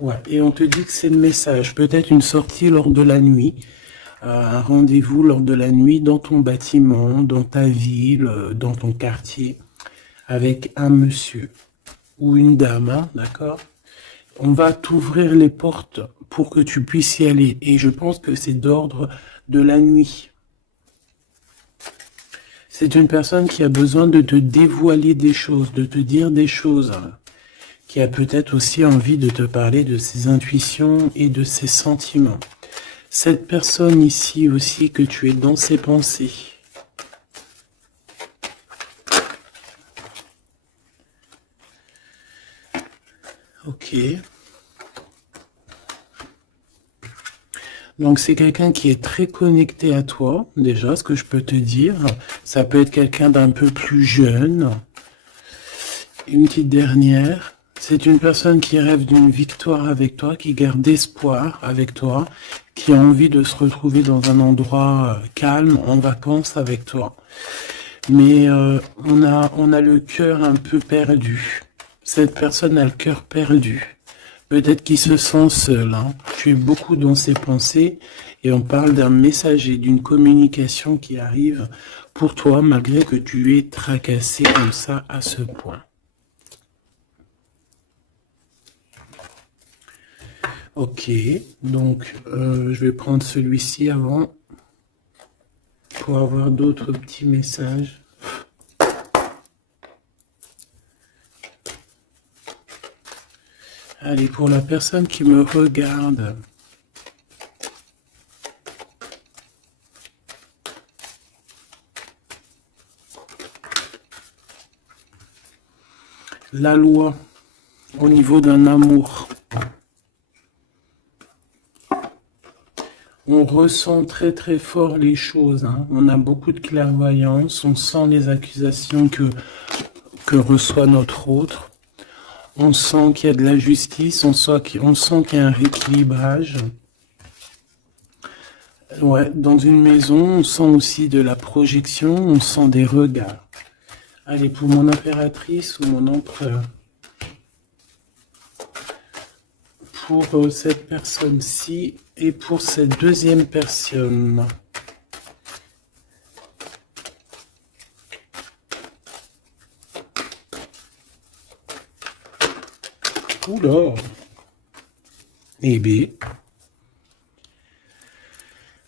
Ouais, et on te dit que c'est le message. Peut-être une sortie lors de la nuit, un rendez-vous lors de la nuit dans ton bâtiment, dans ta ville, dans ton quartier, avec un monsieur ou une dame, hein, d'accord? On va t'ouvrir les portes pour que tu puisses y aller. Et je pense que c'est d'ordre de la nuit. C'est une personne qui a besoin de te dévoiler des choses, de te dire des choses, qui a peut-être aussi envie de te parler de ses intuitions et de ses sentiments. Cette personne ici aussi que tu es dans ses pensées. Ok. Donc c'est quelqu'un qui est très connecté à toi, déjà, ce que je peux te dire. Ça peut être quelqu'un d'un peu plus jeune. Une petite dernière. C'est une personne qui rêve d'une victoire avec toi, qui garde espoir avec toi, qui a envie de se retrouver dans un endroit calme, en vacances avec toi. Mais on a le cœur un peu perdu. Cette personne a le cœur perdu. Peut-être qu'il se sent seul, hein. Tu es beaucoup dans ses pensées et on parle d'un messager, d'une communication qui arrive pour toi malgré que tu es tracassé comme ça à ce point. Ok, donc je vais prendre celui-ci avant pour avoir d'autres petits messages. Allez, pour la personne qui me regarde, la loi au niveau d'un amour. On ressent très très fort les choses, hein. On a beaucoup de clairvoyance, on sent les accusations que reçoit notre autre. On sent qu'il y a de la justice, on sent qu'il y a un rééquilibrage. Ouais, dans une maison, on sent aussi de la projection, on sent des regards. Allez, pour mon impératrice ou mon empereur. Pour cette personne-ci et pour cette deuxième personne. Oula. Eh bien.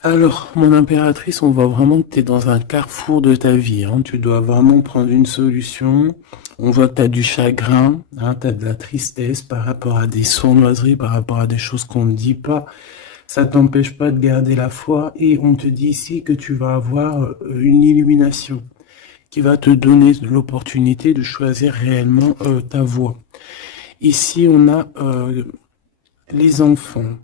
Alors, mon impératrice, on voit vraiment que tu es dans un carrefour de ta vie, hein. Tu dois vraiment prendre une solution. On voit que tu as du chagrin, hein, tu as de la tristesse par rapport à des sournoiseries, par rapport à des choses qu'on ne dit pas. Ça t'empêche pas de garder la foi et on te dit ici que tu vas avoir une illumination qui va te donner l'opportunité de choisir réellement ta voie. Ici, on a les enfants.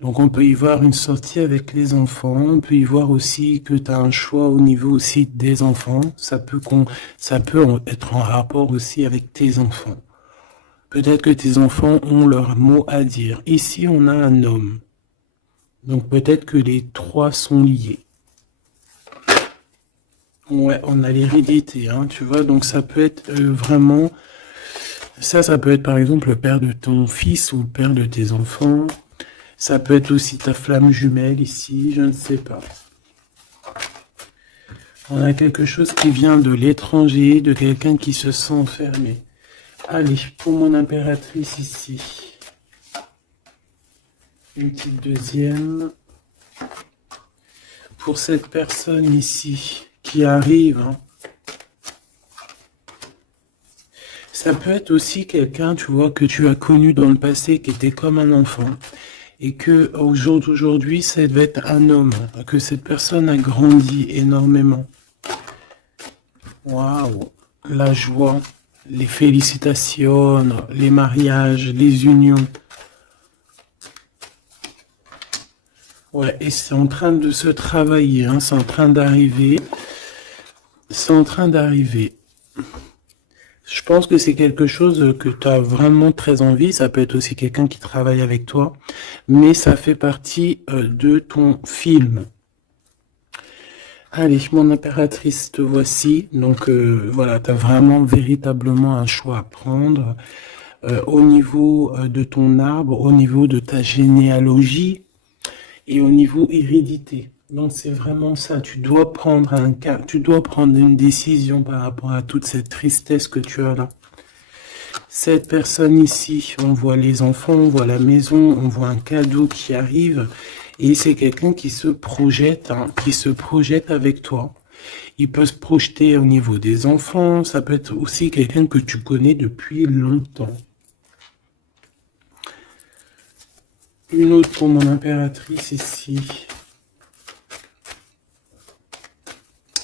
Donc on peut y voir une sortie avec les enfants, on peut y voir aussi que tu as un choix au niveau aussi des enfants, ça peut être en rapport aussi avec tes enfants. Peut-être que tes enfants ont leur mot à dire. Ici on a un homme, donc peut-être que les trois sont liés. Ouais, on a l'hérédité, hein, tu vois, donc ça peut être vraiment, ça peut être par exemple le père de ton fils ou le père de tes enfants. Ça peut être aussi ta flamme jumelle ici, je ne sais pas. On a quelque chose qui vient de l'étranger, de quelqu'un qui se sent enfermé. Allez, pour mon impératrice ici. Une petite deuxième. Pour cette personne ici qui arrive. Hein. Ça peut être aussi quelqu'un, tu vois, que tu as connu dans le passé, qui était comme un enfant. Et que aujourd'hui, ça devait être un homme, que cette personne a grandi énormément. Waouh, la joie, les félicitations, les mariages, les unions. Ouais, et c'est en train de se travailler, hein, c'est en train d'arriver. C'est en train d'arriver. Je pense que c'est quelque chose que tu as vraiment très envie. Ça peut être aussi quelqu'un qui travaille avec toi. Mais ça fait partie de ton film. Allez, mon impératrice, te voici. Donc voilà, tu as vraiment véritablement un choix à prendre. au niveau de ton arbre, au niveau de ta généalogie et au niveau hérédité. Donc c'est vraiment ça, tu dois prendre tu dois prendre une décision par rapport à toute cette tristesse que tu as là. Cette personne ici, on voit les enfants, on voit la maison, on voit un cadeau qui arrive et c'est quelqu'un qui se projette, qui se projette avec toi. Il peut se projeter au niveau des enfants, ça peut être aussi quelqu'un que tu connais depuis longtemps. Une autre pour mon impératrice ici.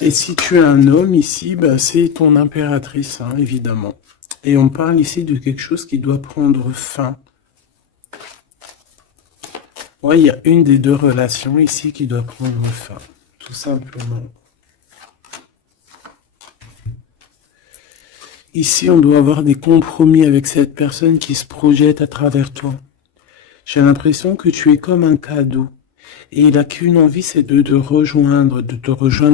Et si tu es un homme ici, bah, c'est ton impératrice, hein, évidemment. Et on parle ici de quelque chose qui doit prendre fin. Ouais, il y a une des deux relations ici qui doit prendre fin, tout simplement. Ici, on doit avoir des compromis avec cette personne qui se projette à travers toi. J'ai l'impression que tu es comme un cadeau. Et il n'a qu'une envie, c'est de te rejoindre,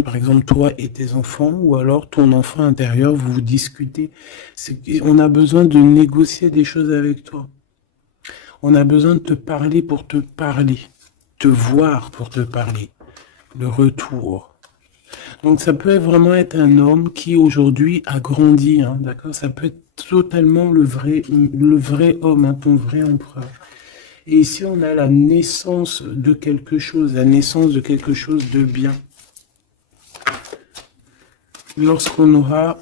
par exemple toi et tes enfants, ou alors ton enfant intérieur, vous discutez. On a besoin de négocier des choses avec toi. On a besoin de te parler pour te parler, te voir pour te parler. Le retour. Donc ça peut vraiment être un homme qui aujourd'hui a grandi, hein, d'accord? Ça peut être totalement le vrai homme, hein, ton vrai empereur. Et ici, on a la naissance de quelque chose, la naissance de quelque chose de bien. Lorsqu'on aura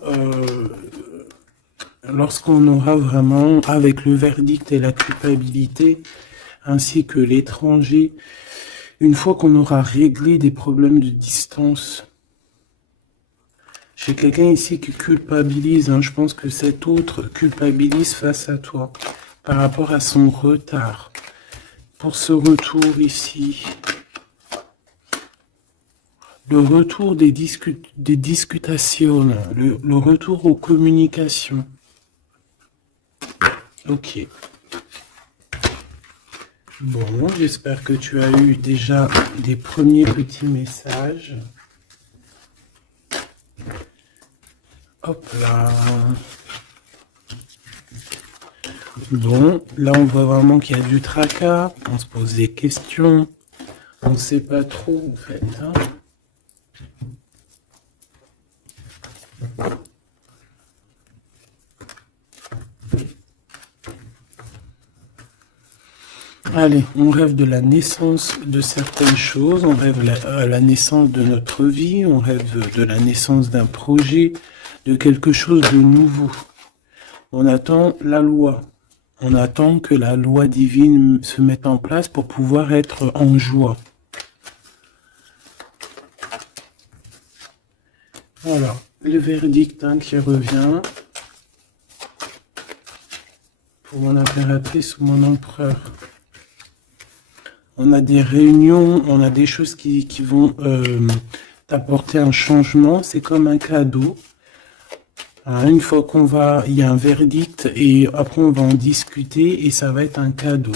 vraiment, avec le verdict et la culpabilité, ainsi que l'étranger, une fois qu'on aura réglé des problèmes de distance, j'ai quelqu'un ici qui culpabilise, hein, je pense que cet autre culpabilise face à toi, par rapport à son retard. Pour ce retour ici, le retour des discutations, le retour aux communications. Ok. Bon, j'espère que tu as eu déjà des premiers petits messages. Hop là. Bon, là on voit vraiment qu'il y a du tracas, on se pose des questions, on ne sait pas trop en fait. Hein. Allez, on rêve de la naissance de certaines choses, on rêve la naissance de notre vie, on rêve de la naissance d'un projet, de quelque chose de nouveau. On attend la loi. On attend que la loi divine se mette en place pour pouvoir être en joie. Voilà, le verdict qui revient pour mon impératrice ou mon empereur. On a des réunions, on a des choses qui vont t'apporter un changement. C'est comme un cadeau. Une fois il y a un verdict et après on va en discuter et ça va être un cadeau.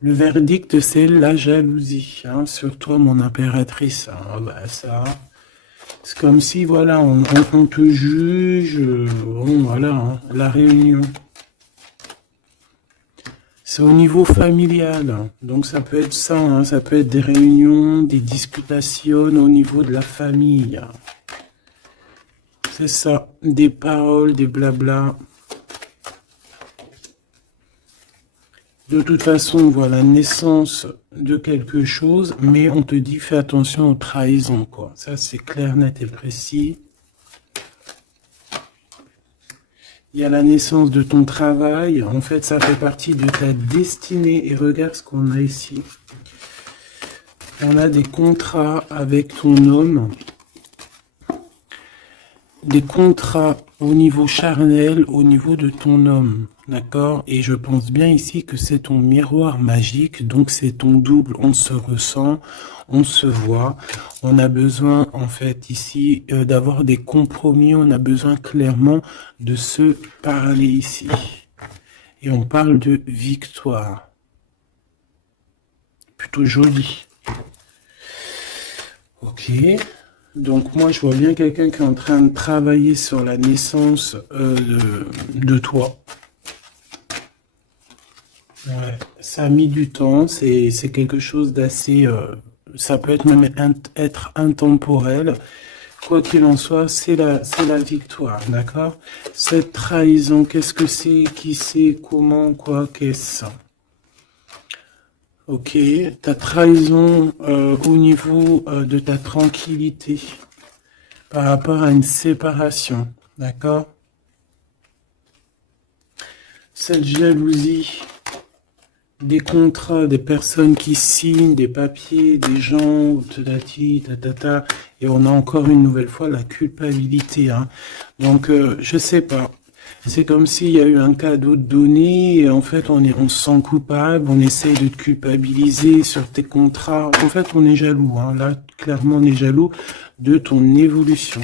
Le verdict, c'est la jalousie, hein, sur toi, mon impératrice. Hein, bah, ça, c'est comme si, voilà, on te juge, bon, voilà, hein, la réunion. C'est au niveau familial, hein, donc ça peut être ça, hein, ça peut être des réunions, des discutations au niveau de la famille. C'est ça, des paroles, des blabla. De toute façon, on voit la naissance de quelque chose, mais on te dit fais attention aux trahisons, quoi. Ça, c'est clair, net et précis. Il y a la naissance de ton travail. En fait, ça fait partie de ta destinée. Et regarde ce qu'on a ici. On a des contrats avec ton homme. Des contrats au niveau charnel, au niveau de ton homme, d'accord? Et je pense bien ici que c'est ton miroir magique, donc c'est ton double, on se ressent, on se voit. On a besoin, en fait, ici, d'avoir des compromis, on a besoin clairement de se parler ici. Et on parle de victoire. Plutôt joli. Ok. Donc moi, je vois bien quelqu'un qui est en train de travailler sur la naissance de toi. Ouais, ça a mis du temps, c'est quelque chose d'assez... ça peut être même être intemporel. Quoi qu'il en soit, c'est la victoire, d'accord? Cette trahison, qu'est-ce que c'est? Qui c'est? Comment? Quoi? Qu'est-ce? Ok, ta trahison au niveau de ta tranquillité par rapport à une séparation, d'accord? Cette jalousie, des contrats, des personnes qui signent, des papiers, des gens, tatati, tatata, et on a encore une nouvelle fois la culpabilité, hein. Donc, je sais pas. C'est comme s'il y a eu un cadeau de donné, et en fait, on se sent coupable, on essaye de te culpabiliser sur tes contrats. En fait, on est jaloux, hein. Là, clairement, on est jaloux de ton évolution.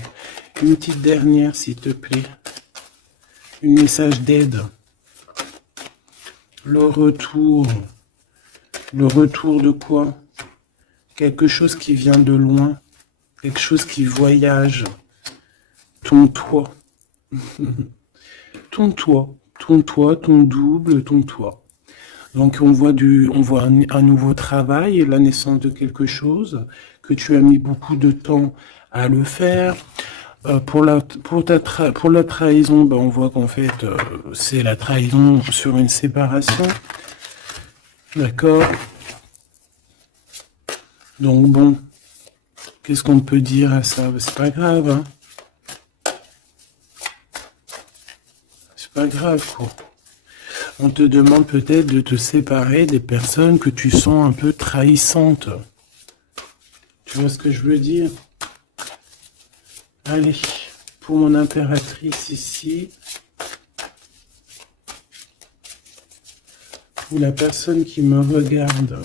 Une petite dernière, s'il te plaît. Un message d'aide. Le retour. Le retour de quoi? Quelque chose qui vient de loin. Quelque chose qui voyage. Ton toit. Ton toit. Ton toit, ton double, ton toit. Donc on voit un nouveau travail, la naissance de quelque chose, que tu as mis beaucoup de temps à le faire. Pour la trahison, ben, on voit qu'en fait, c'est la trahison sur une séparation. D'accord? Donc bon, qu'est-ce qu'on peut dire à ça? C'est pas grave, hein? C'est pas grave, quoi. On te demande peut-être de te séparer des personnes que tu sens un peu trahissantes. Tu vois ce que je veux dire? Allez, pour mon impératrice ici, ou la personne qui me regarde,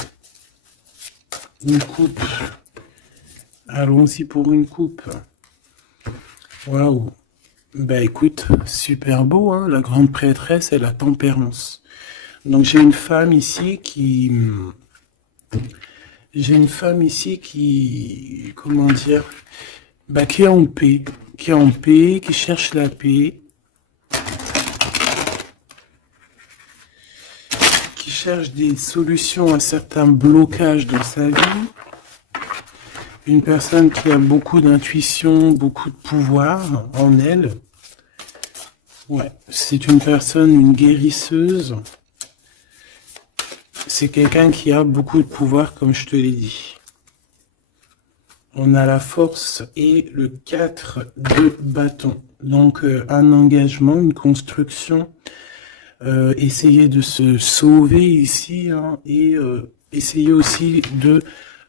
une coupe. Allons-y pour une coupe. Waouh. Bah écoute, super beau, hein, la grande prêtresse et la tempérance. Donc j'ai une femme ici qui... comment dire, bah, qui est en paix, qui cherche la paix, qui cherche des solutions à certains blocages dans sa vie. Une personne qui a beaucoup d'intuition, beaucoup de pouvoir en elle. Ouais, c'est une personne, une guérisseuse. C'est quelqu'un qui a beaucoup de pouvoir, comme je te l'ai dit. On a la force et le 4 de bâton. Donc, un engagement, une construction. Essayer de se sauver ici, hein, et essayer aussi de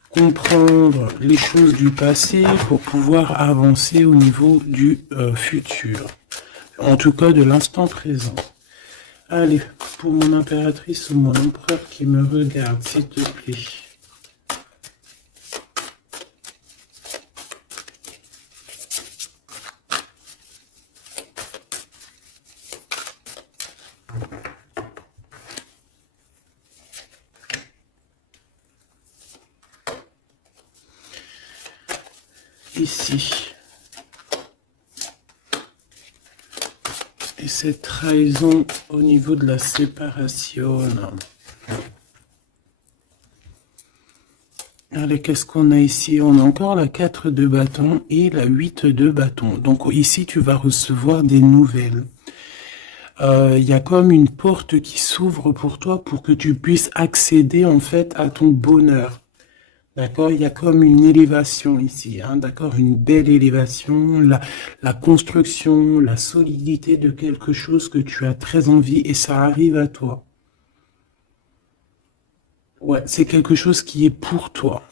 comprendre les choses du passé pour pouvoir avancer au niveau du futur. En tout cas, de l'instant présent. Allez, pour mon impératrice ou mon empereur qui me regarde, s'il te plaît. Ici. Et cette trahison au niveau de la séparation. Allez, qu'est-ce qu'on a ici? On a encore la 4 de bâton et la 8 de bâton. Donc ici, tu vas recevoir des nouvelles. Il y a comme une porte qui s'ouvre pour toi pour que tu puisses accéder en fait à ton bonheur. D'accord, il y a comme une élévation ici, hein, d'accord, une belle élévation, la construction, la solidité de quelque chose que tu as très envie et ça arrive à toi. Ouais, c'est quelque chose qui est pour toi.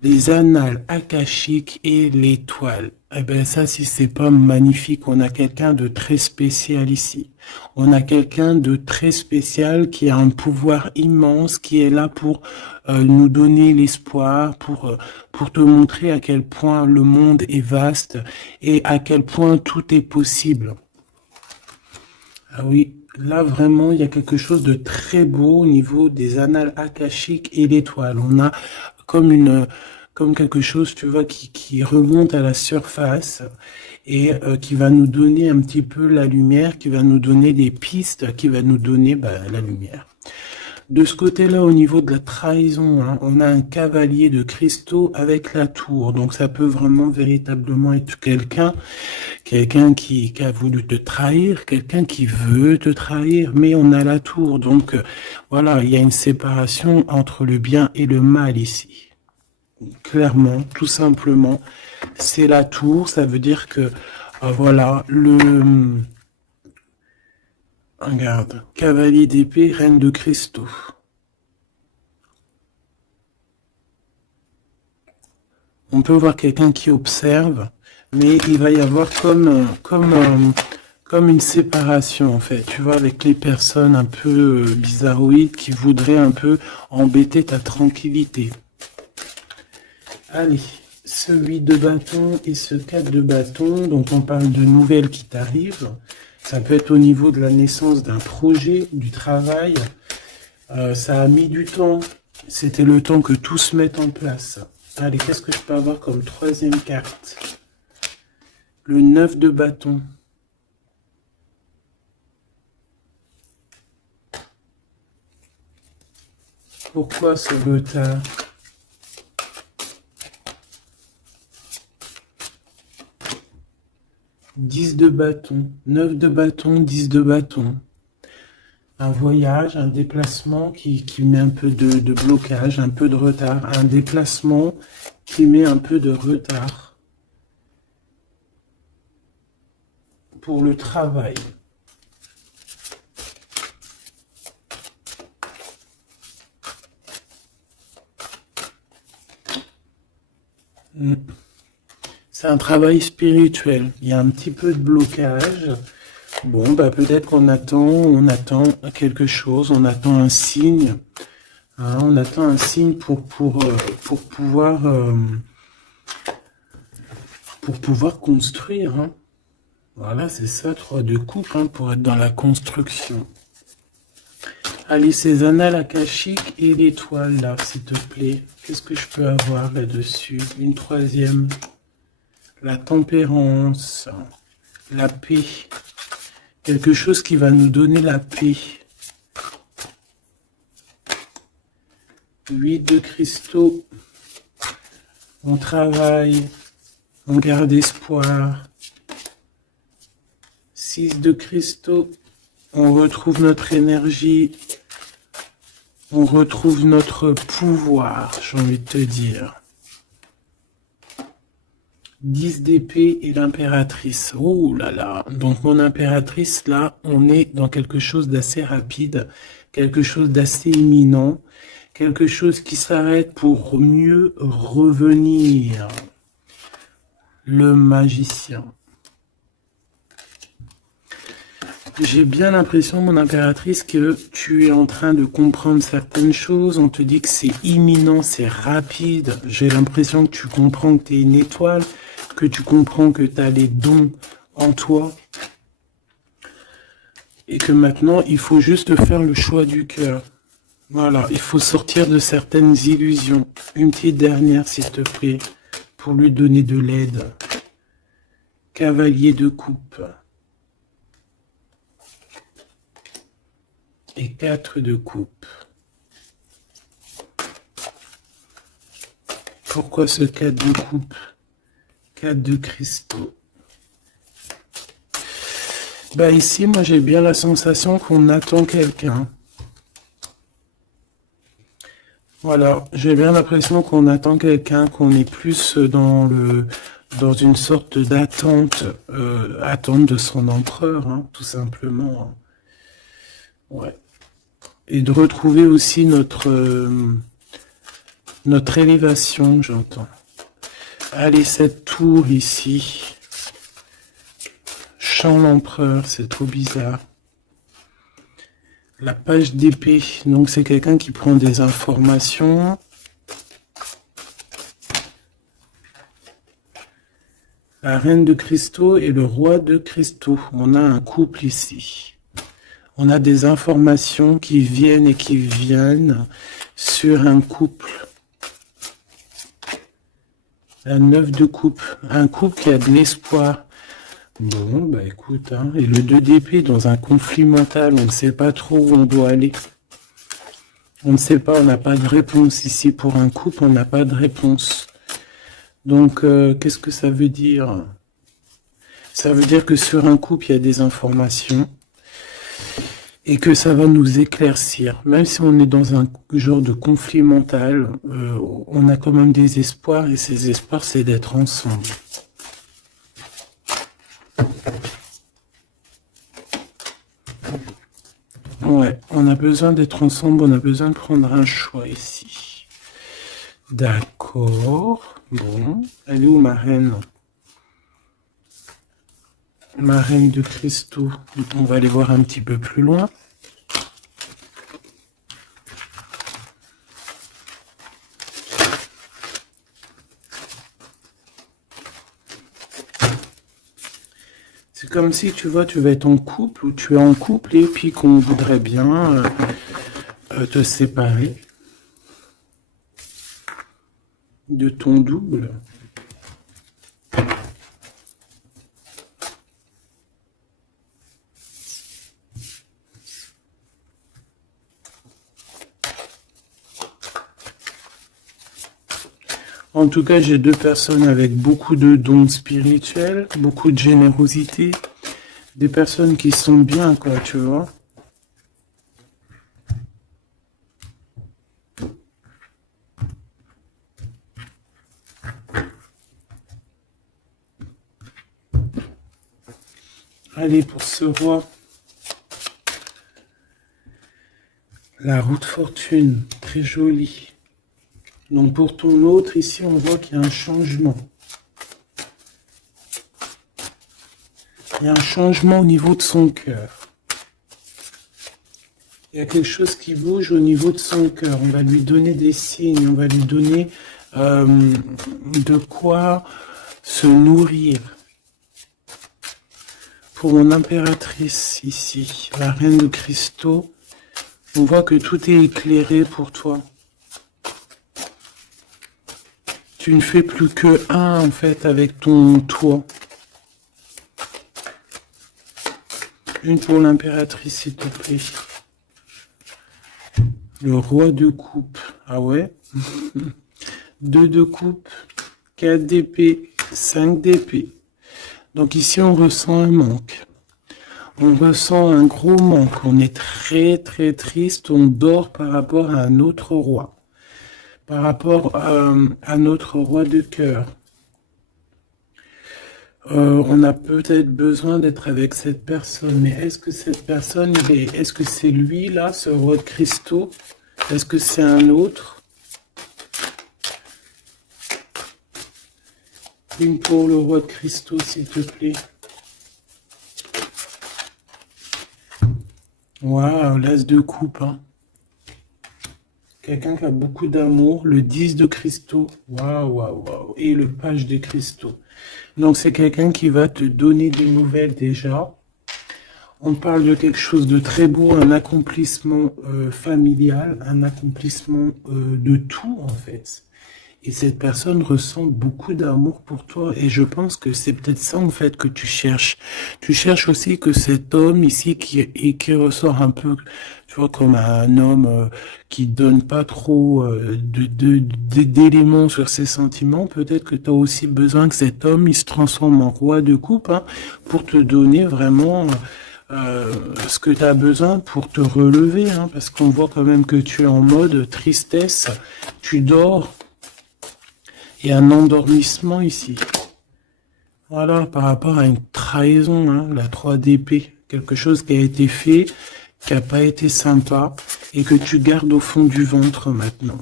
Les annales akashiques et l'étoile. Eh ben ça, si c'est pas magnifique, on a quelqu'un de très spécial ici. On a quelqu'un de très spécial qui a un pouvoir immense, qui est là pour nous donner l'espoir, pour te montrer à quel point le monde est vaste et à quel point tout est possible. Ah oui, là vraiment, il y a quelque chose de très beau au niveau des annales akashiques et l'étoile. On a comme comme quelque chose, tu vois, qui remonte à la surface et qui va nous donner un petit peu la lumière, qui va nous donner des pistes, qui va nous donner la lumière. De ce côté-là, au niveau de la trahison, hein, on a un cavalier de cristaux avec la tour. Donc ça peut vraiment véritablement être quelqu'un qui a voulu te trahir, quelqu'un qui veut te trahir, mais on a la tour. Donc voilà, il y a une séparation entre le bien et le mal ici. Clairement, tout simplement, c'est la tour. Ça veut dire que voilà, regarde, cavalier d'épée, reine de cristaux. On peut voir quelqu'un qui observe, mais il va y avoir comme une séparation, en fait. Tu vois, avec les personnes un peu bizarroïdes qui voudraient un peu embêter ta tranquillité. Allez, ce 8 de bâton et ce 4 de bâton, donc on parle de nouvelles qui t'arrivent. Ça peut être au niveau de la naissance d'un projet, du travail. Ça a mis du temps. C'était le temps que tout se mette en place. Allez, qu'est-ce que je peux avoir comme troisième carte? Le 9 de bâton. Pourquoi ce retard? Dix de bâton, 9 de bâton, 10 de bâton. Un voyage, un déplacement qui met un peu de blocage, un peu de retard. Un déplacement qui met un peu de retard pour le travail. C'est un travail spirituel. Il y a un petit peu de blocage. Bon, peut-être qu'on attend quelque chose, on attend un signe. Hein, on attend un signe pour pouvoir construire. Hein. Voilà, c'est ça, 3 de coupe, hein, pour être dans la construction. Allez, ces annales akashiques et l'étoile, là, s'il te plaît. Qu'est-ce que je peux avoir là-dessus? Une troisième. La tempérance, la paix. Quelque chose qui va nous donner la paix. 8 de cristaux. On travaille. On garde espoir. 6 de cristaux. On retrouve notre énergie. On retrouve notre pouvoir, j'ai envie de te dire. 10 d'épée et l'impératrice. Oh là là. Donc mon impératrice, là, on est dans quelque chose d'assez rapide, quelque chose d'assez imminent, quelque chose qui s'arrête pour mieux revenir. Le magicien. J'ai bien l'impression, mon impératrice, que tu es en train de comprendre certaines choses. On te dit que c'est imminent, c'est rapide. J'ai l'impression que tu comprends que tu es une étoile, que tu comprends que tu as les dons en toi. Et que maintenant, il faut juste faire le choix du cœur. Voilà, il faut sortir de certaines illusions. Une petite dernière, s'il te plaît, pour lui donner de l'aide. Cavalier de coupe. Et 4 de coupe. Pourquoi ce 4 de coupe? 4 de cristaux. Ici, moi j'ai bien la sensation qu'on attend quelqu'un. Voilà, j'ai bien l'impression qu'on attend quelqu'un, qu'on est plus dans une sorte d'attente, attente de son empereur, hein, tout simplement. Ouais. Et de retrouver aussi notre élévation, j'entends. Allez, cette tour ici. Chant l'empereur, c'est trop bizarre. La page d'épée, donc c'est quelqu'un qui prend des informations. La reine de cristaux et le roi de cristaux. On a un couple ici. On a des informations qui viennent et qui viennent sur un couple. La 9 de coupe. Un couple qui a de l'espoir. Bon, bah écoute, hein. Et le 2 d'épée dans un conflit mental, on ne sait pas trop où on doit aller. On ne sait pas, on n'a pas de réponse ici. Pour un couple, on n'a pas de réponse. Donc, qu'est-ce que ça veut dire? Ça veut dire que sur un couple, il y a des informations et que ça va nous éclaircir. Même si on est dans un genre de conflit mental, on a quand même des espoirs et ces espoirs, c'est d'être ensemble. Ouais, on a besoin d'être ensemble, on a besoin de prendre un choix ici. D'accord. Bon, elle est où ma reine? Ma reine de cristaux. On va aller voir un petit peu plus loin. C'est comme si, tu vois, tu vas être en couple ou tu es en couple et puis qu'on voudrait bien te séparer de ton double. En tout cas, j'ai deux personnes avec beaucoup de dons spirituels, beaucoup de générosité, des personnes qui sont bien, quoi, tu vois. Allez, pour ce roi, la roue de fortune, très jolie. Donc pour ton autre, ici, on voit qu'il y a un changement. Il y a un changement au niveau de son cœur. Il y a quelque chose qui bouge au niveau de son cœur. On va lui donner des signes, on va lui donner de quoi se nourrir. Pour mon impératrice ici, la reine de cristaux, on voit que tout est éclairé pour toi. Tu ne fais plus que un, en fait, avec ton toit. Une pour l'impératrice, s'il te plaît. Le roi de coupe. Ah ouais. 2 de coupe, 4 d'épée, 5 d'épée. Donc ici, on ressent un manque. On ressent un gros manque. On est très, très triste. On dort par rapport à un autre roi. Par rapport à notre roi de cœur. On a peut-être besoin d'être avec cette personne. Mais est-ce que cette personne, est-ce que c'est lui, là, ce roi de cristaux? Est-ce que c'est un autre? Une pour le roi de cristaux, s'il te plaît. Waouh, l'as de coupe, hein. Quelqu'un qui a beaucoup d'amour, le 10 de cristaux, waouh, waouh, waouh, et le page de cristaux. Donc c'est quelqu'un qui va te donner des nouvelles déjà. On parle de quelque chose de très beau, un accomplissement familial, un accomplissement de tout en fait. Et cette personne ressent beaucoup d'amour pour toi. Et je pense que c'est peut-être ça, en fait, que tu cherches. Tu cherches aussi que cet homme ici qui ressort un peu, tu vois, comme un homme qui donne pas trop d'éléments sur ses sentiments. Peut-être que tu as aussi besoin que cet homme, il se transforme en roi de coupe, hein, pour te donner vraiment ce que tu as besoin pour te relever, hein, parce qu'on voit quand même que tu es en mode tristesse. Tu dors. Il y a un endormissement ici. Voilà, par rapport à une trahison, hein, la 3 d'épée. Quelque chose qui a été fait, qui n'a pas été sympa, et que tu gardes au fond du ventre maintenant.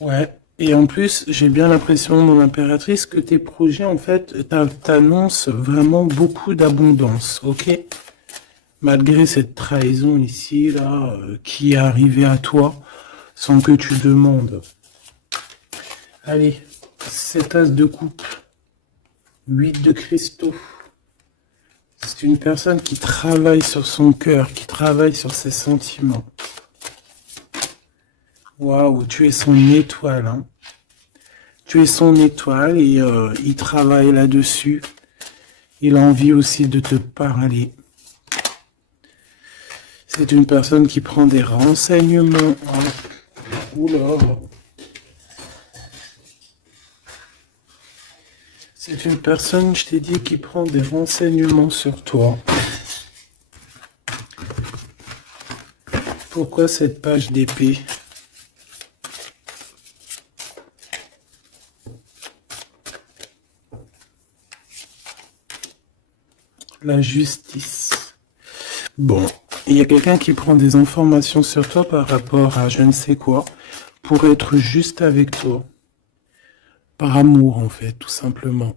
Ouais. Et en plus, j'ai bien l'impression, mon impératrice, que tes projets, en fait, t'annoncent vraiment beaucoup d'abondance, ok? Malgré cette trahison ici, là, qui est arrivée à toi, sans que tu demandes. Allez, cet as de coupe. 8 de cristaux. C'est une personne qui travaille sur son cœur, qui travaille sur ses sentiments. Waouh, tu es son étoile. Hein. Tu es son étoile et il travaille là-dessus. Il a envie aussi de te parler. C'est une personne qui prend des renseignements. Oh. Oula. C'est une personne, je t'ai dit, qui prend des renseignements sur toi. Pourquoi cette page d'épée? La justice. Bon, il y a quelqu'un qui prend des informations sur toi par rapport à je ne sais quoi, pour être juste avec toi. Par amour, en fait, tout simplement.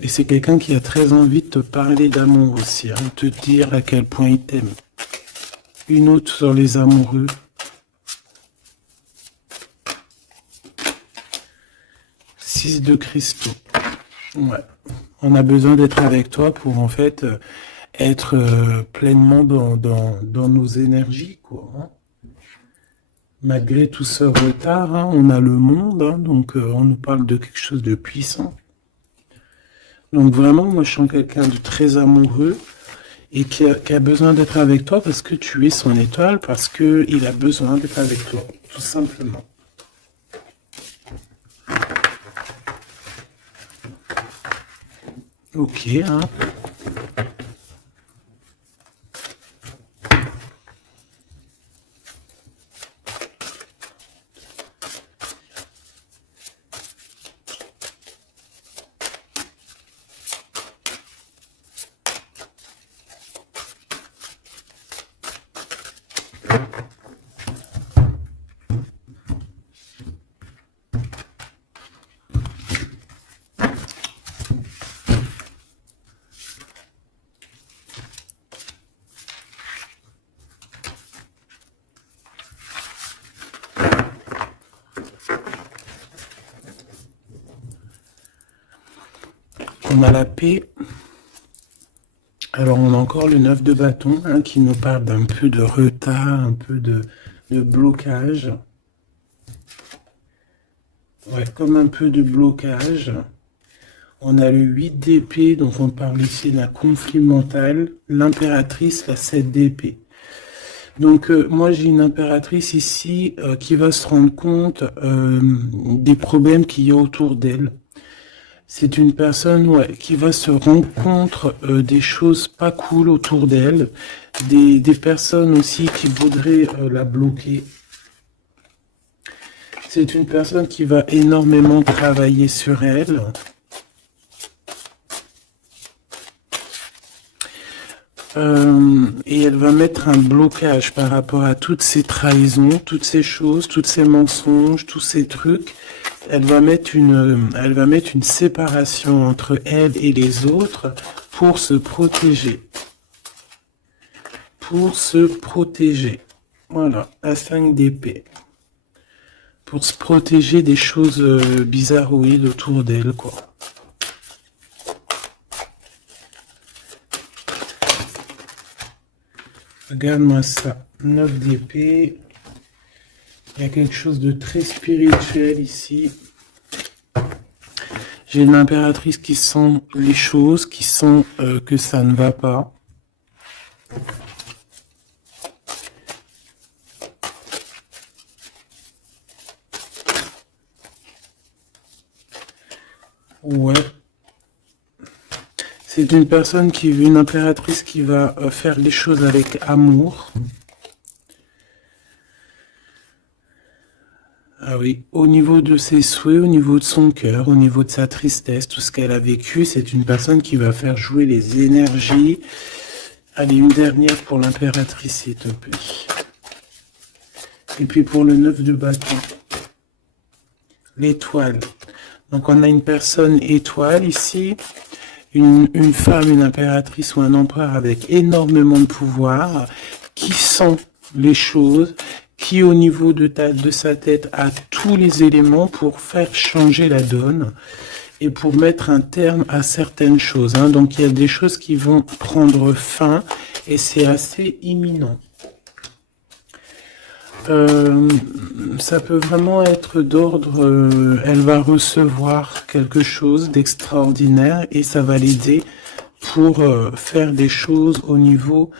Et c'est quelqu'un qui a très envie de te parler d'amour aussi, hein, te dire à quel point il t'aime. Une autre sur les amoureux. Six de cristaux. Ouais. On a besoin d'être avec toi pour en fait être pleinement dans nos énergies, quoi. Hein. Malgré tout ce retard, hein, on a le monde, hein, donc on nous parle de quelque chose de puissant. Donc vraiment, moi je sens quelqu'un de très amoureux et qui a besoin d'être avec toi parce que tu es son étoile, parce qu'il a besoin d'être avec toi, tout simplement. Ok, hein. On a la paix. Alors on a encore le 9 de bâton hein, qui nous parle d'un peu de retard, un peu de blocage. Ouais, comme un peu de blocage. On a le 8 d'épée, donc on parle ici d'un conflit mental. L'impératrice, la 7 d'épée. Donc moi j'ai une impératrice ici qui va se rendre compte des problèmes qu'il y a autour d'elle. C'est une personne qui va se rendre compte des choses pas cool autour d'elle, des personnes aussi qui voudraient la bloquer. C'est une personne qui va énormément travailler sur elle. Et elle va mettre un blocage par rapport à toutes ces trahisons, toutes ces choses, tous ces mensonges, tous ces trucs. Elle va mettre une séparation entre elle et les autres pour se protéger. Pour se protéger. Voilà, la 5 d'épée. Pour se protéger des choses bizarroïdes autour d'elle, quoi. Regarde-moi ça. 9 d'épée. Il y a quelque chose de très spirituel ici. J'ai une impératrice qui sent les choses, qui sent que ça ne va pas. Ouais. C'est une personne une impératrice qui va faire les choses avec amour. Ah oui, au niveau de ses souhaits, au niveau de son cœur, au niveau de sa tristesse, tout ce qu'elle a vécu, c'est une personne qui va faire jouer les énergies. Allez, une dernière pour l'impératrice, s'il te plaît. Et puis pour le 9 de bâton. L'étoile. Donc on a une personne étoile ici. Une femme, une impératrice ou un empereur avec énormément de pouvoir, qui sent les choses, qui au niveau de sa tête a tous les éléments pour faire changer la donne et pour mettre un terme à certaines choses. Hein. Donc il y a des choses qui vont prendre fin et c'est assez imminent. Ça peut vraiment être d'ordre, elle va recevoir quelque chose d'extraordinaire et ça va l'aider pour faire des choses au niveau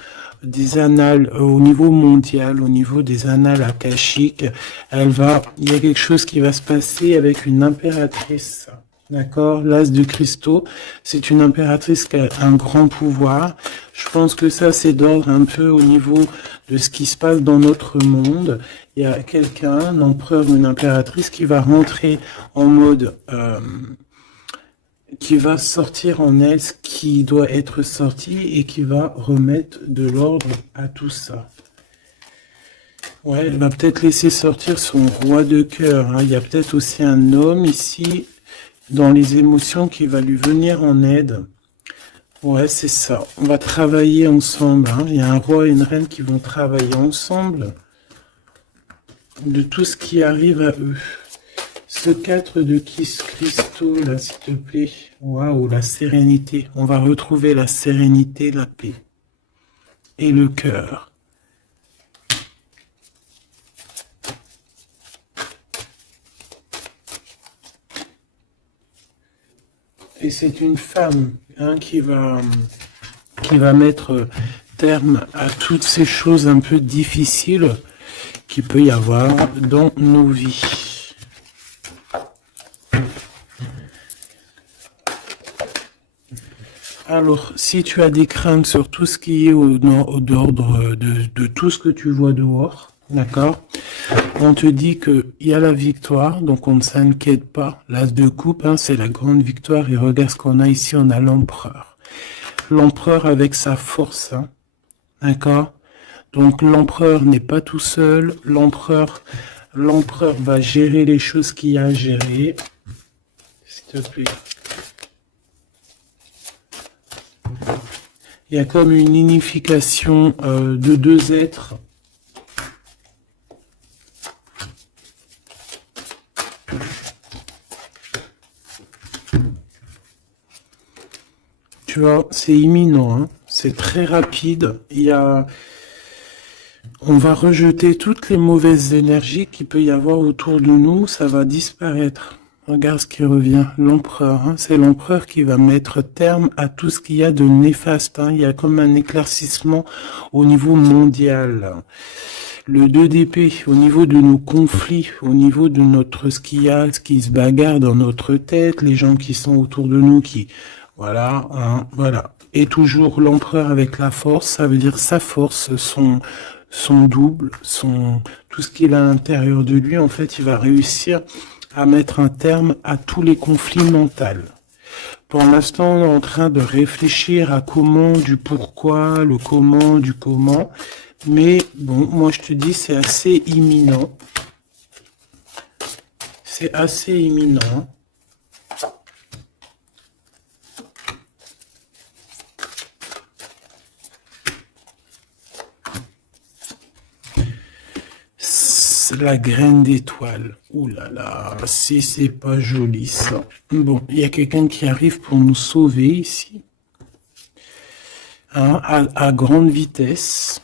des annales, au niveau mondial, au niveau des annales akashiques. Il y a quelque chose qui va se passer avec une impératrice. D'accord, l'as de cristaux, c'est une impératrice qui a un grand pouvoir. Je pense que ça, c'est d'ordre un peu au niveau de ce qui se passe dans notre monde. Il y a quelqu'un, un empereur ou une impératrice qui va rentrer en mode, qui va sortir en elle ce qui doit être sorti et qui va remettre de l'ordre à tout ça. Ouais, elle va peut-être laisser sortir son roi de cœur. Hein. Il y a peut-être aussi un homme ici dans les émotions qui va lui venir en aide. Ouais, c'est ça. On va travailler ensemble. Hein. Il y a un roi et une reine qui vont travailler ensemble de tout ce qui arrive à eux. Ce 4 de cristaux, là, s'il te plaît. Waouh, la sérénité. On va retrouver la sérénité, la paix et le cœur. Et c'est une femme hein, qui va mettre terme à toutes ces choses un peu difficiles qu'il peut y avoir dans nos vies. Alors, si tu as des craintes sur tout ce qui est d'ordre de tout ce que tu vois dehors, d'accord, on te dit qu'il y a la victoire, donc on ne s'inquiète pas. L'as de coupe, hein, c'est la grande victoire. Et regarde ce qu'on a ici, on a l'empereur. L'empereur avec sa force, hein, d'accord. Donc l'empereur n'est pas tout seul. L'empereur va gérer les choses qu'il y a à gérer. S'il te plaît. Il y a comme une unification de deux êtres. Tu vois, c'est imminent, hein. C'est très rapide. On va rejeter toutes les mauvaises énergies qu'il peut y avoir autour de nous, ça va disparaître. Regarde ce qui revient, l'empereur, hein. C'est l'empereur qui va mettre terme à tout ce qu'il y a de néfaste. Hein. Il y a comme un éclaircissement au niveau mondial. Le 2 d'épée, au niveau de nos conflits, au niveau de ce qui se bagarre dans notre tête, les gens qui sont autour de nous qui... Voilà, hein, voilà. Et toujours l'empereur avec la force, ça veut dire sa force, son double, tout ce qu'il a à l'intérieur de lui, en fait, il va réussir à mettre un terme à tous les conflits mentaux. Pour l'instant, on est en train de réfléchir à comment, du pourquoi, le comment, du comment. Mais bon, moi je te dis, c'est assez imminent. C'est assez imminent. La graine d'étoile. Ouh là là, si c'est pas joli ça. Bon, il y a quelqu'un qui arrive pour nous sauver ici. Hein, à grande vitesse.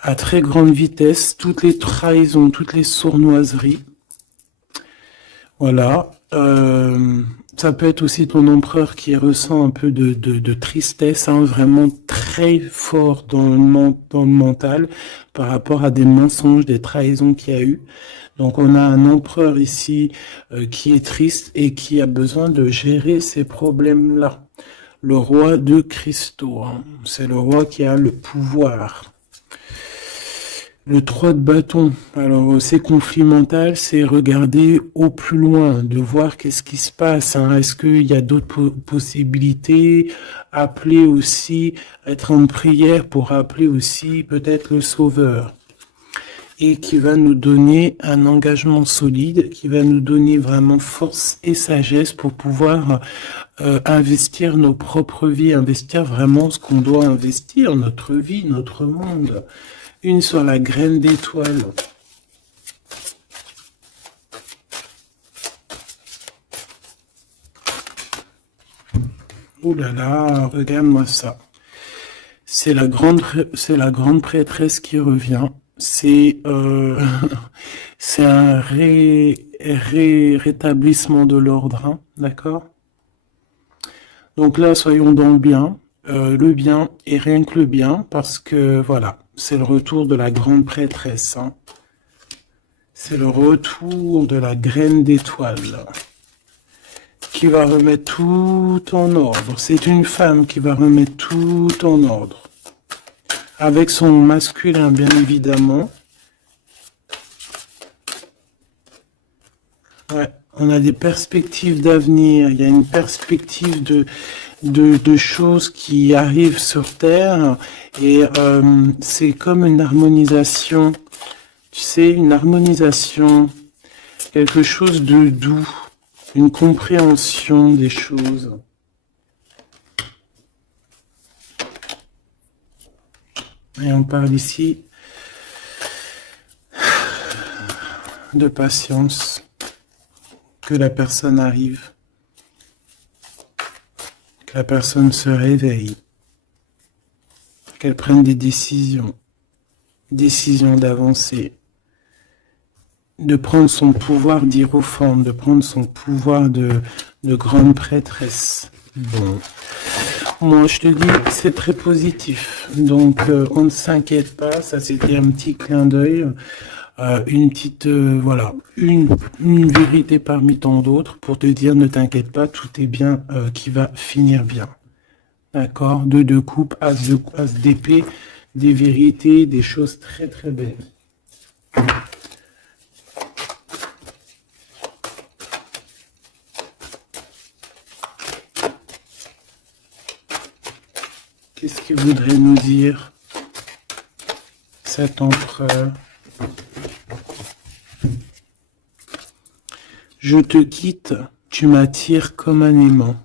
À très grande vitesse, toutes les trahisons, toutes les sournoiseries. Voilà. Ça peut être aussi ton empereur qui ressent un peu de tristesse, hein, vraiment très fort dans le mental par rapport à des mensonges, des trahisons qu'il y a eu. Donc on a un empereur ici qui est triste et qui a besoin de gérer ces problèmes-là. Le roi de cristaux, hein, c'est le roi qui a le pouvoir. Le 3 de bâton, alors ces conflits mentaux, c'est regarder au plus loin, de voir qu'est-ce qui se passe, hein. Est-ce qu'il y a d'autres possibilités, appeler aussi, être en prière pour appeler aussi peut-être le sauveur. Et qui va nous donner un engagement solide, qui va nous donner vraiment force et sagesse pour pouvoir investir nos propres vies, investir vraiment ce qu'on doit investir, notre vie, notre monde. une sur la graine d'étoile. Ouh là là, regarde-moi ça. C'est la grande prêtresse qui revient. C'est c'est un rétablissement de l'ordre, hein, d'accord? Donc là, soyons dans le bien et rien que le bien, parce que voilà, c'est le retour de la grande prêtresse, hein. C'est le retour de la graine d'étoile qui va remettre tout en ordre. C'est une femme qui va remettre tout en ordre. Avec son masculin, bien évidemment. Ouais, on a des perspectives d'avenir. Il y a une perspective de choses qui arrivent sur Terre. Et c'est comme une harmonisation. Tu sais, une harmonisation. Quelque chose de doux. Une compréhension des choses. Et on parle ici de patience, que la personne arrive, que la personne se réveille, qu'elle prenne des décisions d'avancer, de prendre son pouvoir d'hiérophante, de prendre son pouvoir de grande prêtresse. Bon. Moi, je te dis, c'est très positif. Donc, on ne s'inquiète pas. Ça, c'était un petit clin d'œil. Une petite, voilà, une vérité parmi tant d'autres pour te dire, ne t'inquiète pas, tout est bien, qui va finir bien. D'accord? Deux de coupe, as d'épée, des vérités, des choses très très belles. Qu'est-ce qu'il voudrait nous dire, cet empereur? Je te quitte, tu m'attires comme un aimant.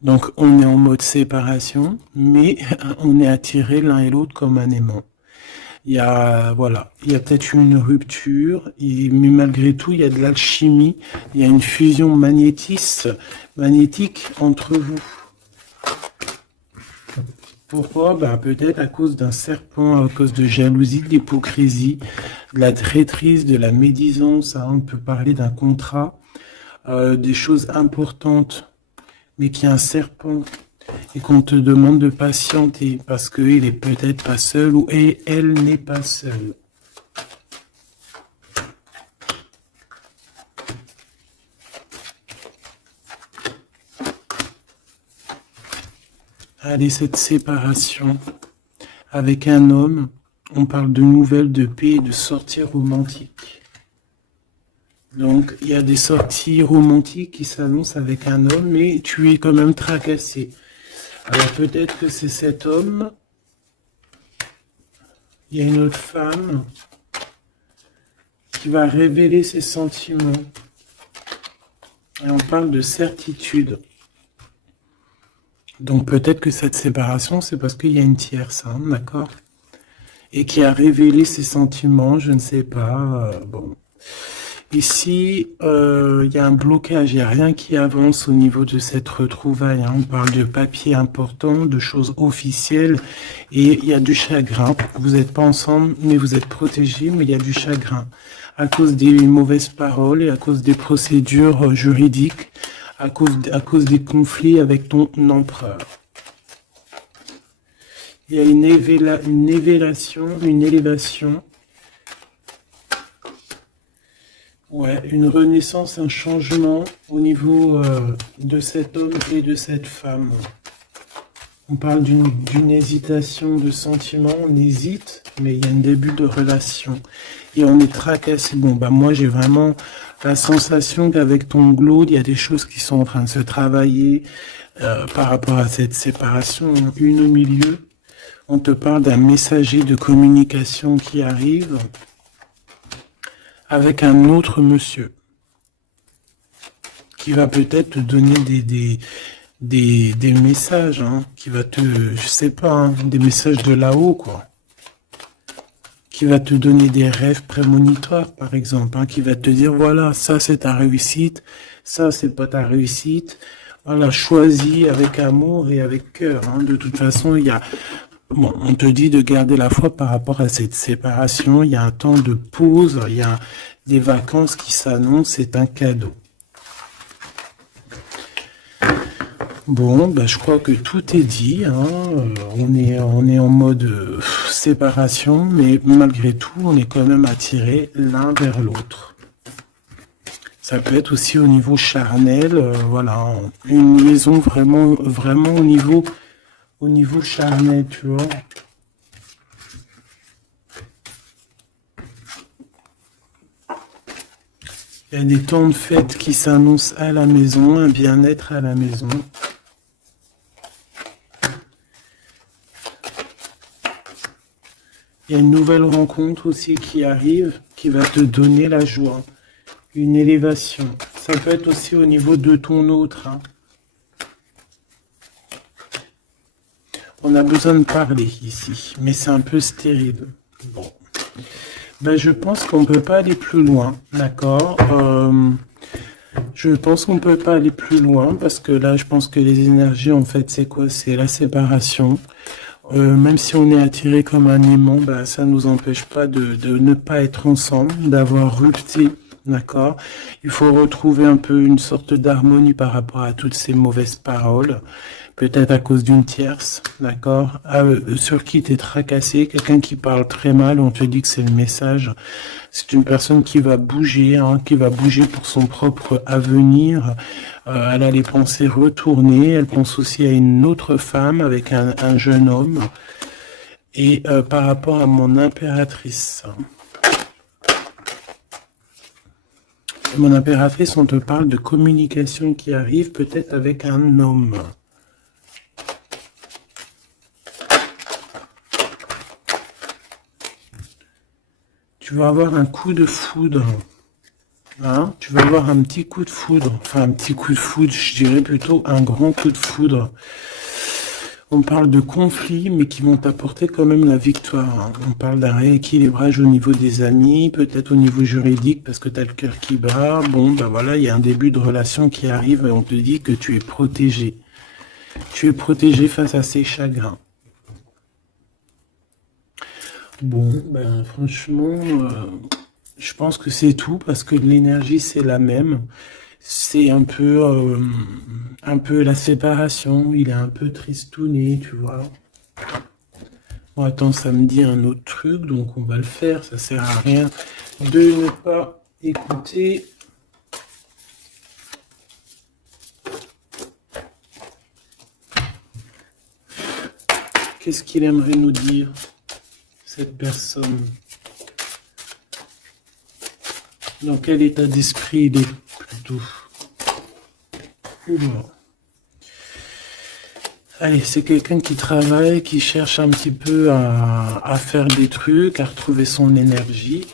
Donc on est en mode séparation, mais on est attirés l'un et l'autre comme un aimant. Il y a, voilà, il y a peut-être une rupture, mais malgré tout, il y a de l'alchimie, il y a une fusion magnétique entre vous. Pourquoi? Ben, peut-être à cause d'un serpent, à cause de jalousie, d'hypocrisie, de la traîtrise, de la médisance, hein. On peut parler d'un contrat, des choses importantes, mais qu'il y a un serpent et qu'on te demande de patienter parce qu'il est peut-être pas seul ou elle n'est pas seule. Allez, cette séparation avec un homme, on parle de nouvelles, de paix et de sorties romantiques. Donc, il y a des sorties romantiques qui s'annoncent avec un homme, mais tu es quand même tracassé. Alors, peut-être que c'est cet homme. Il y a une autre femme qui va révéler ses sentiments. Et on parle de certitude. Donc peut-être que cette séparation, c'est parce qu'il y a une tierce, hein, d'accord? Et qui a révélé ses sentiments, je ne sais pas. Bon. Ici, il y a un blocage, il n'y a rien qui avance au niveau de cette retrouvaille, hein. On parle de papiers importants, de choses officielles, et il y a du chagrin. Vous n'êtes pas ensemble, mais vous êtes protégés, mais il y a du chagrin. À cause des mauvaises paroles et à cause des procédures juridiques, à cause des conflits avec ton empereur. Il y a une élévation. Ouais, une renaissance, un changement au niveau de cet homme et de cette femme. On parle d'une hésitation de sentiment, on hésite, mais il y a un début de relation. Et on est tracassé. Bon, bah moi j'ai vraiment la sensation qu'avec ton glow, il y a des choses qui sont en train de se travailler par rapport à cette séparation. Une au milieu, on te parle d'un messager de communication qui arrive avec un autre monsieur qui va peut-être te donner des messages, hein, qui va te, je sais pas, hein, des messages de là-haut, quoi. qui va te donner des rêves prémonitoires, par exemple, hein, qui va te dire, voilà, ça c'est ta réussite, ça c'est pas ta réussite. Voilà, choisis avec amour et avec cœur. Hein. De toute façon, bon, on te dit de garder la foi par rapport à cette séparation. Il y a un temps de pause, il y a des vacances qui s'annoncent, c'est un cadeau. Bon, bah, je crois que tout est dit. Hein. On est en mode séparation, mais malgré tout, on est quand même attirés l'un vers l'autre. Ça peut être aussi au niveau charnel, voilà, une liaison vraiment au niveau charnel, tu vois. Il y a des temps de fête qui s'annoncent à la maison, un bien-être à la maison. Il y a une nouvelle rencontre aussi qui arrive, qui va te donner la joie, une élévation. Ça peut être aussi au niveau de ton autre. Hein. On a besoin de parler ici, mais c'est un peu stérile. Bon. Ben, je pense qu'on ne peut pas aller plus loin, d'accord. Je pense qu'on ne peut pas aller plus loin, parce que là, je pense que les énergies, en fait, c'est quoi? C'est la séparation. Même si on est attiré comme un aimant, bah, ça ne nous empêche pas de ne pas être ensemble, d'avoir rupté, d'accord? Il faut retrouver un peu une sorte d'harmonie par rapport à toutes ces mauvaises paroles, peut-être à cause d'une tierce, d'accord? Sur qui t'es tracassé, quelqu'un qui parle très mal, on te dit que c'est le message. C'est une personne qui va bouger, hein, qui va bouger pour son propre avenir. Elle a les pensées retournées. Elle pense aussi à une autre femme avec un jeune homme. Et par rapport à mon impératrice. Mon impératrice, on te parle de communication qui arrive peut-être avec un homme. Tu vas avoir un coup de foudre. Hein, tu vas avoir un petit coup de foudre. Enfin, un petit coup de foudre, je dirais plutôt un grand coup de foudre. On parle de conflits, mais qui vont t'apporter quand même la victoire. Hein. On parle d'un rééquilibrage au niveau des amis, peut-être au niveau juridique, parce que tu as le cœur qui bat. Bon, ben voilà, il y a un début de relation qui arrive et on te dit que tu es protégé. Tu es protégé face à ces chagrins. Bon, ben franchement, je pense que c'est tout parce que l'énergie c'est la même. C'est un peu la séparation. Il est un peu tristouné, tu vois. Bon, attends, ça me dit un autre truc, donc on va le faire. Ça sert à rien de ne pas écouter. Qu'est-ce qu'il aimerait nous dire, cette personne? Dans quel état d'esprit il est plutôt? Oula. Allez, c'est quelqu'un qui travaille, qui cherche un petit peu à faire des trucs, à retrouver son énergie.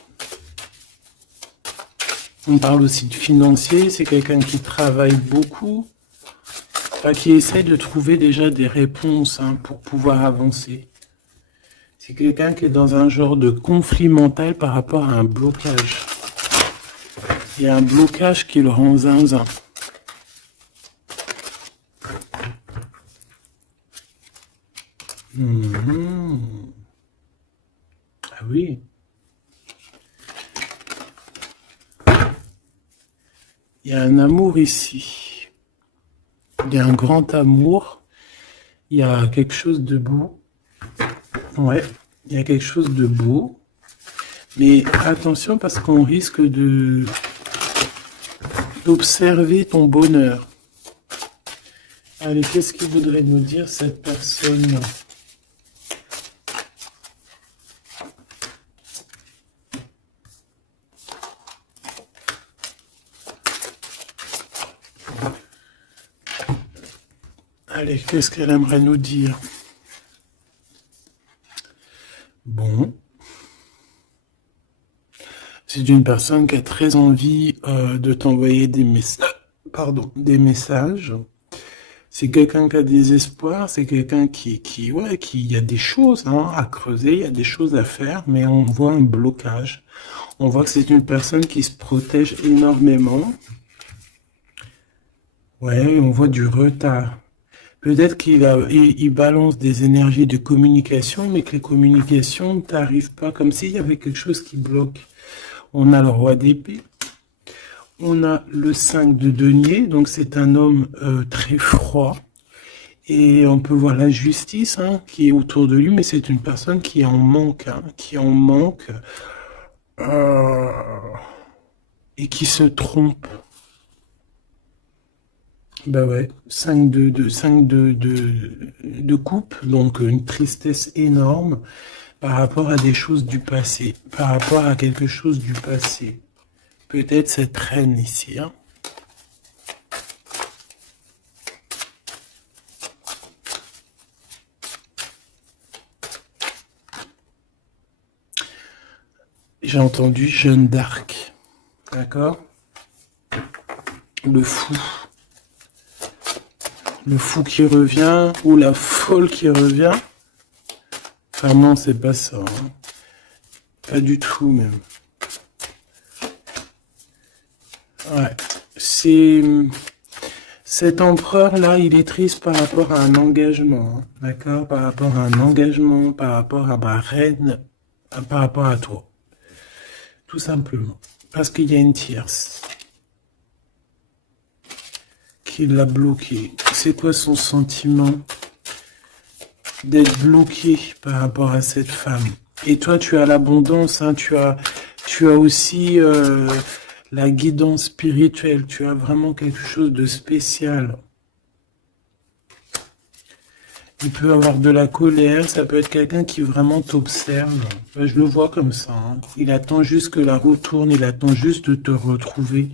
On parle aussi de financier, c'est quelqu'un qui travaille beaucoup, qui essaie de trouver déjà des réponses hein, pour pouvoir avancer. C'est quelqu'un qui est dans un genre de conflit mental par rapport à un blocage. Il y a un blocage qui le rend zinzin. Ah oui. Il y a un amour ici. Il y a un grand amour. Il y a quelque chose de beau. Ouais, il y a quelque chose de beau. Mais attention parce qu'on risque d'observer ton bonheur. Allez, qu'est-ce qu'il voudrait nous dire cette personne ? Allez, qu'est-ce qu'elle aimerait nous dire? Bon. C'est une personne qui a très envie de t'envoyer des messages. Pardon, des messages. C'est quelqu'un qui a des espoirs, c'est quelqu'un ouais, il y a des choses hein, à creuser, il y a des choses à faire, mais on voit un blocage. On voit que c'est une personne qui se protège énormément. Ouais, on voit du retard. Peut-être il balance des énergies de communication, mais que les communications n'arrivent pas, comme s'il y avait quelque chose qui bloque. On a le roi d'épée. On a le 5 de denier, donc c'est un homme très froid. Et on peut voir la justice hein, qui est autour de lui, mais c'est une personne qui en manque, hein, euh, et qui se trompe. Bah ouais, 5 de coupe, donc une tristesse énorme par rapport à des choses du passé, par rapport à quelque chose du passé. Peut-être cette reine ici, hein. J'ai entendu Jeanne d'Arc, d'accord? Le fou. Le fou qui revient, ou la folle qui revient. Enfin non, c'est pas ça. Hein. Pas du tout même. Ouais. Cet empereur-là, il est triste par rapport à un engagement. Hein. D'accord? Par rapport à un engagement, par rapport à ma reine, par rapport à toi. Tout simplement. Parce qu'il y a une tierce qui l'a bloqué. C'est quoi son sentiment d'être bloqué par rapport à cette femme? Et toi, tu as l'abondance, hein, tu as aussi la guidance spirituelle, tu as vraiment quelque chose de spécial. Il peut avoir de la colère, ça peut être quelqu'un qui vraiment t'observe. Je le vois comme ça. Hein. Il attend juste que la roue tourne, il attend juste de te retrouver.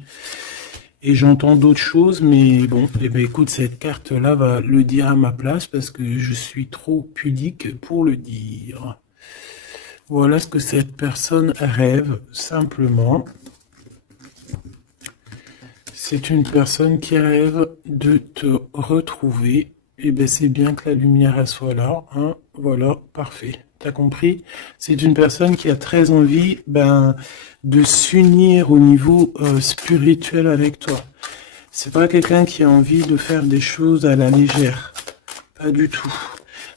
Et j'entends d'autres choses, mais bon, eh ben, écoute, cette carte-là va le dire à ma place parce que je suis trop pudique pour le dire. Voilà ce que cette personne rêve, simplement. C'est une personne qui rêve de te retrouver. Et ben c'est bien que la lumière elle soit là. Hein. Voilà, parfait. T'as compris? C'est une personne qui a très envie de s'unir au niveau spirituel avec toi. C'est pas quelqu'un qui a envie de faire des choses à la légère. Pas du tout.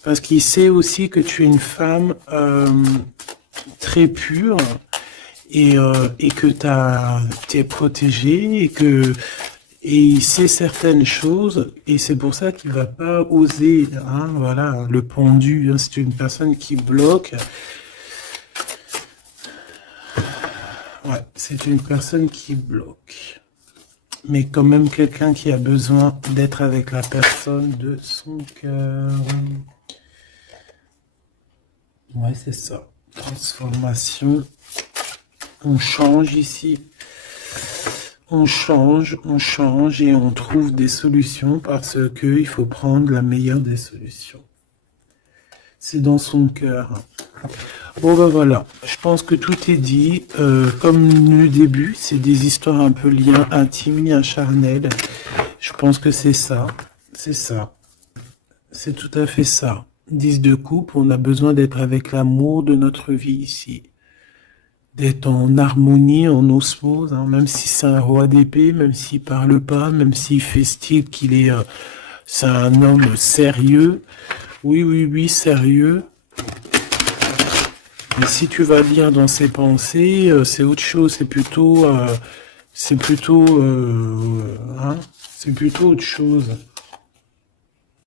Parce qu'il sait aussi que tu es une femme très pure et que t'es protégée et il sait certaines choses et c'est pour ça qu'il va pas oser, hein, voilà, le pendu, hein, c'est une personne qui bloque. Ouais, c'est une personne qui bloque. Mais quand même quelqu'un qui a besoin d'être avec la personne de son cœur. Ouais, c'est ça. Transformation. On change ici. On change et on trouve des solutions parce que il faut prendre la meilleure des solutions. C'est dans son cœur. Bon ben voilà, je pense que tout est dit. Comme le début, c'est des histoires un peu liens intimes, liens charnels. Je pense que c'est ça. C'est ça. C'est tout à fait ça. 10 de coupe, on a besoin d'être avec l'amour de notre vie ici. D'être en harmonie, en osmose, hein, même si c'est un roi d'épée, même s'il parle pas, même s'il fait style qu'il est... c'est un homme sérieux. Oui, sérieux. Mais si tu vas lire dans ses pensées, c'est autre chose, c'est plutôt autre chose.